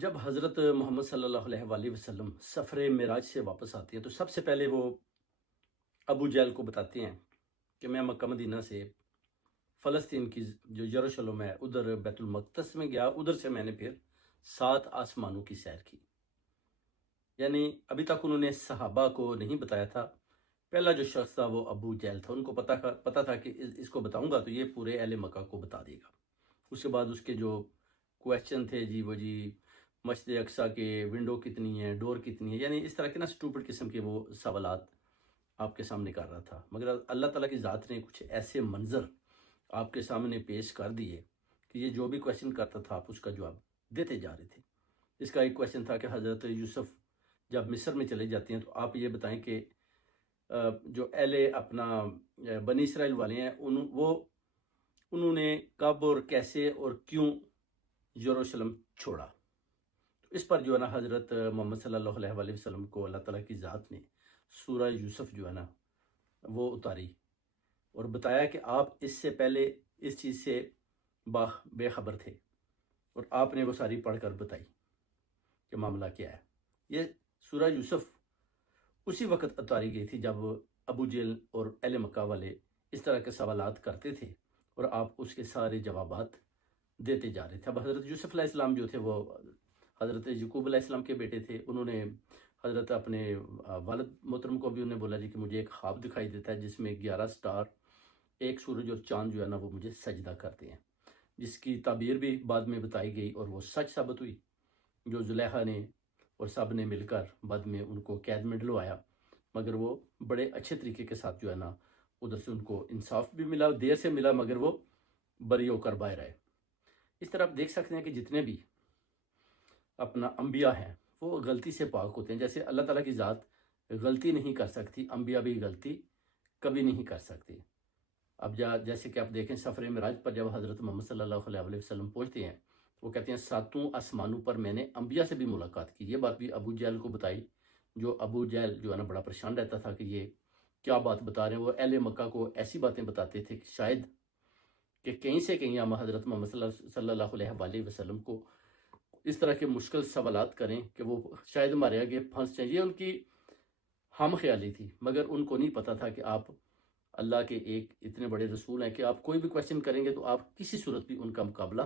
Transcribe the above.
جب حضرت محمد صلی اللہ علیہ وآلہ وسلم سفر معراج سے واپس آتے ہیں تو سب سے پہلے وہ ابو جہل کو بتاتے ہیں کہ میں مکہ مدینہ سے فلسطین کی جو یروشلم ہے ادھر بیت المقدس میں گیا، ادھر سے میں نے پھر 7 آسمانوں کی سیر کی۔ یعنی ابھی تک انہوں نے صحابہ کو نہیں بتایا تھا۔ پہلا جو شخص تھا وہ ابو جہل تھا، ان کو پتا تھا کہ اس کو بتاؤں گا تو یہ پورے اہل مکہ کو بتا دے گا۔ اس کے بعد اس کے جو کویشچن تھے وہ مسجد اقصیٰ کے ونڈو کتنی ہے، ڈور کتنی ہے، یعنی اس طرح کے سٹوپڈ قسم کے وہ سوالات آپ کے سامنے کر رہا تھا، مگر اللہ تعالیٰ کی ذات نے کچھ ایسے منظر آپ کے سامنے پیش کر دیے کہ یہ جو بھی کویشچن کرتا تھا آپ اس کا جواب دیتے جا رہے تھے۔ اس کا ایک کویشچن تھا کہ حضرت یوسف جب مصر میں چلے جاتے ہیں تو آپ یہ بتائیں کہ جو اہل اپنا بنی اسرائیل والے ہیں انہوں نے کب اور کیسے اور کیوں یروشلم چھوڑا۔ اس پر جو ہے نا حضرت محمد صلی اللہ علیہ وآلہ وسلم کو اللہ تعالیٰ کی ذات نے سورہ یوسف جو ہے نا وہ اتاری اور بتایا کہ آپ اس سے پہلے اس چیز سے بے خبر تھے، اور آپ نے وہ ساری پڑھ کر بتائی کہ معاملہ کیا ہے۔ یہ سورہ یوسف اسی وقت اتاری گئی تھی جب ابو جہل اور اہل مکہ والے اس طرح کے سوالات کرتے تھے اور آپ اس کے سارے جوابات دیتے جا رہے تھے۔ اب حضرت یوسف علیہ السلام جو تھے وہ حضرت یعقوب علیہ السلام کے بیٹے تھے، انہوں نے حضرت اپنے والد محترم کو بھی انہوں نے بولا جی کہ مجھے ایک خواب دکھائی دیتا ہے جس میں 11 سٹار، ایک سورج اور چاند جو ہے نا وہ مجھے سجدہ کرتے ہیں، جس کی تعبیر بھی بعد میں بتائی گئی اور وہ سچ ثابت ہوئی۔ جو زلیخا نے اور سب نے مل کر بعد میں ان کو قید میں ڈلوایا، مگر وہ بڑے اچھے طریقے کے ساتھ جو ہے نا ادھر سے ان کو انصاف بھی ملا، دیر سے ملا مگر وہ بری ہو کر باہر آئے۔ اس طرح آپ دیکھ سکتے ہیں کہ جتنے بھی اپنا انبیاء ہیں وہ غلطی سے پاک ہوتے ہیں۔ جیسے اللہ تعالیٰ کی ذات غلطی نہیں کر سکتی، انبیاء بھی غلطی کبھی نہیں کر سکتے۔ اب جیسے کہ آپ دیکھیں سفر معراج پر جب حضرت محمد صلی اللہ علیہ وسلم پہنچتے ہیں وہ کہتے ہیں 7 آسمانوں پر میں نے انبیاء سے بھی ملاقات کی۔ یہ بات بھی ابو جہل کو بتائی، جو ابو جہل جو ہے نا بڑا پریشان رہتا تھا کہ یہ کیا بات بتا رہے ہیں۔ وہ اہل مکہ کو ایسی باتیں بتاتے تھے کہ شاید کہ کہیں سے کہیں ہم حضرت محمد صلی اللہ علیہ وآلہ وسلم کو اس طرح کے مشکل سوالات کریں کہ وہ شاید ہمارے آگے پھنس جائیں۔ یہ ان کی ہم خیالی تھی، مگر ان کو نہیں پتا تھا کہ آپ اللہ کے ایک اتنے بڑے رسول ہیں کہ آپ کوئی بھی کویشچن کریں گے تو آپ کسی صورت بھی ان کا مقابلہ